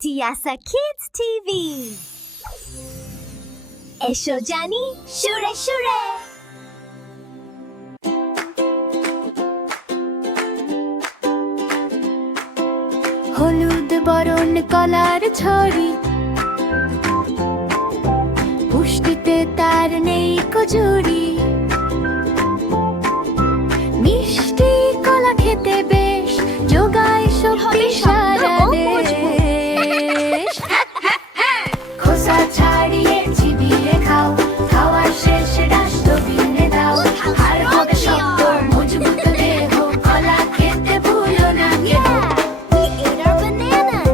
টিয়াসা kids TV এসো জানি সুরে সুরে হলুদ বরণ কলার ছড়ি পুষ্টিতে তার নেই কজুরি মিষ্টি কলা খেতে বেশ যোগায় শক্তি সারা দেশ খোসা ছাড়িয়ে চিবিয়ে খাও খাওয়ার শেষে ডাস্টবিনে দাও আর হবে শক্ত মজবুত দেহ কলা খেতে ভুলো না কেউ We ate our bananas.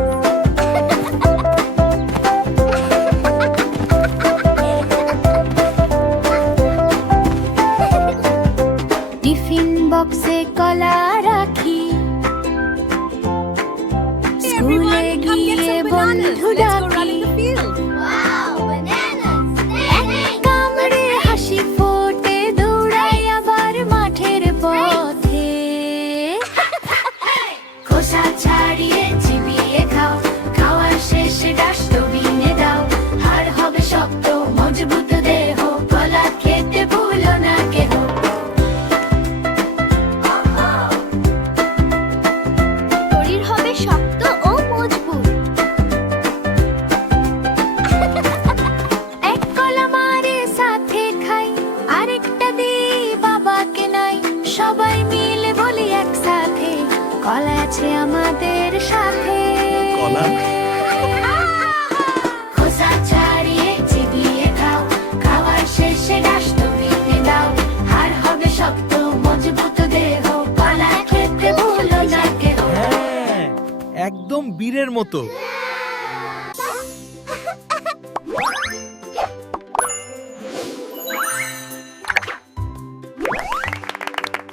Tiffin বক্সে কলা রাখি স্কুলে গিয়ে বন্ধু ডাকি Wow, bananas. এক কামড়ে হাসি ফোটে দৌড়াই আবার মাঠের পথে খোসা ছাড়িয়ে চিবিয়ে খাও খাওয়ার শেষে ডাস্টবিনে দাও আর হবে শক্ত মজবুত দেহ কলা খেতে ভুলো না কেহ শরীর হবে শক্ত ও মজবুত। এক কলা মারে সাথে খাই আরেকটা দিই বাবাকে নাই সবাই মিলে বলি একসাথে কলা আছে আমাদের সাথে কলা? খোসা ছাড়িয়ে চিবিয়ে খাও খাওয়ার শেষে ডাস্টবিনে দাও আর হবে শক্ত মজবুত দেহ কলা খেতে ভুলো না কেউ হ্যাঁ, একদম বীরের মতো।